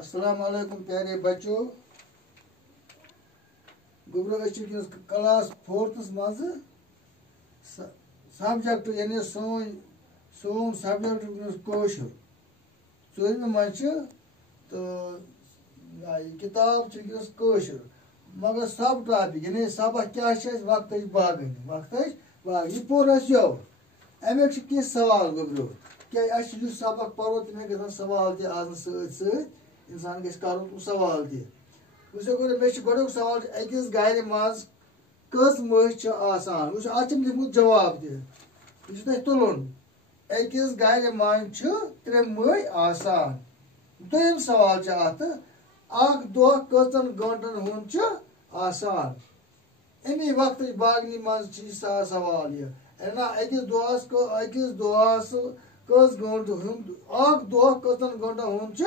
अस्सलाम वालेकुम प्यारे बच्चों। गुब्रो क्लास 4th मज सब्जेक्ट यानी सोम सब्जेक्ट कोशर चोरम मज तो किताब कोशर मगर सब टॉपिक यानी सबक क्या वक्त बागन यह पोर यो अमेक कह सवाल गुब्रो क्या सबक पो तमें ग सवाल तज इंसान कर सवाल तक मे गोक सवाल अकिस गर मज कस मज अत लिखमुत जवाब तह तुलन अकिस गर मज 3 मज आसान दोम सवाल अत दह कचन गंटन हुंद आसान अमी वक्त बागनी मज सवाल यह ना अकिस दोहस कस गंट दह कचन गंटन हुंद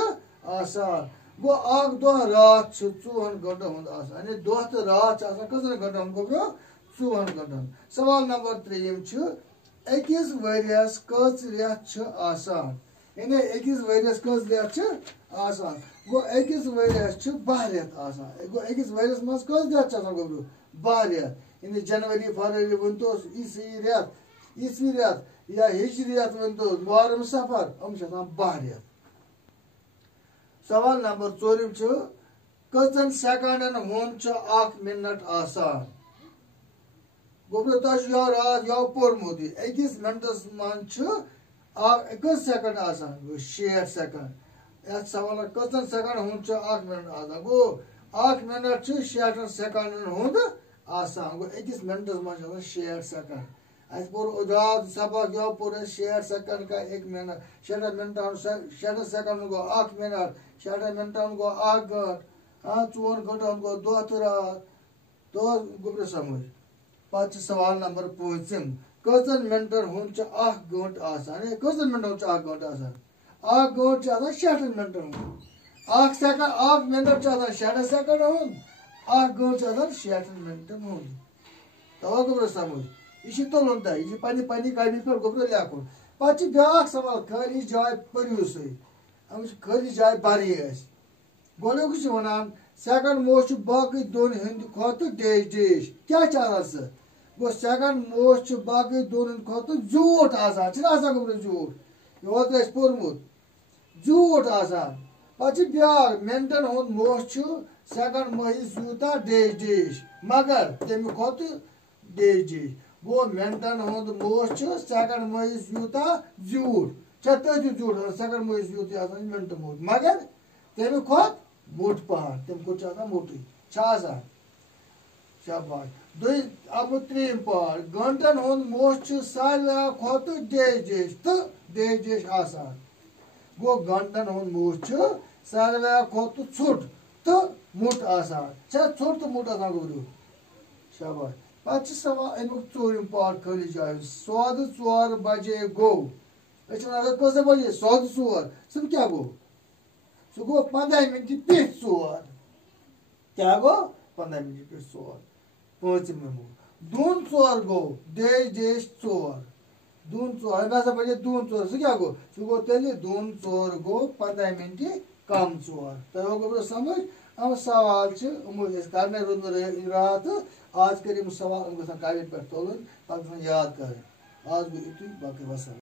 आसान गो दह रात 4 गंटन हुंद आसान यानी दह तो रात कचन गंटन गो 4 गंटन। सवाल नंबर 3 अकिस वरियस कस रेत आसान यानी अकिस वरियस कस रेत आसान गो अकिस वरियस 12 रेत आसान गो अकिस वरियस मज कस रेत गो 12 रेत यानी जनवरी फरवरी वन तो ईसवी रेत या हिजरी रेत वन तो मुहर्रम सफर 12 रेत। सवाल नंबर 4 कचन सेकंडन हुंद 1 मिनट आसान गोब्रो तह रात यह पोर्मुत अकिस मिनटस मज कस सेकंड आसान गो 60 सेकंड यह सवाल कचन सेकंड हुंद 1 मिनट आसान गो 1 मिनट 60 सेकंडन हुंद आसान गो अकिस मिनटस मज 60 सेकंड अस पोर रात सबक यह पोर 60 सेकंड का 1 मिनट 60 मिनट 60 सेकंड गो 1 मिनट 60 मिनट गो 1 गंट 4 गंटन गो 2 तो रात तो गुब्रो समझ पे सवाल नंबर 5 कचन मिनटन हुंद 1 गंट आसान कचन मिनट हुंद 1 गंट आसान 1 गंट 60 मिनटन हुंद 1 सेकंड 1 मिनट 60 सेकंड हुंद 1 गंट 60 मिनटन हुंद तो गुब्रो समझ यह तुलन तह यह पन्नी कमी पे गुब्रो लेखुन पे ब्या सवाल खाली जाय परू सही खाली जाय बरी गोलुक वन सेकंड मोस्ट बाकी दोन हंद खत डेश क्या सह गो सेकंड मोस्ट बाकी दोन खत झूठ आसान गुब्रो झूठ यह पोर्मुत झूठ आसान पे ब्या मिनटन हुंद मोस्ट सेकंड महिस यूता डेश मगर तमें खत डेश गो मिनटन हुंद मोस्ट सेकंड महिस यूता झूठ तथि झूठ सेकंड महिस यूत मिनट मोट मगर तमें खत मोट पहाड़ तम कुछ मोटू शाबाश अब 3 पहाड़ गंटन हुंद मोस्ट सारे खत डेश तो डेश आसान गो गंटन हुंद मोस्ट सारे खत छोट तो मोट आसान छोट तो मोट आसान गुब्रो शाबाश पे सवाल अमुक 4 पहाड़ खाली जाय सौद 4 बजे गो कस बजे सौद 4 सह क्या गो सह गो 15 मिनट पे 4 क्या गो 15 मिनट पे 4 5 दून 4 गो डेश 4 दून 4 ना बजे दून 4 सह क्या गो सह गो तेल दून 4 गो 15 मिनट कम 4 तो गो समझ हम सवाल कर रात आज कर सवाल कागज पे तुलन पे याद कर आज गो इतु बाकी वसल।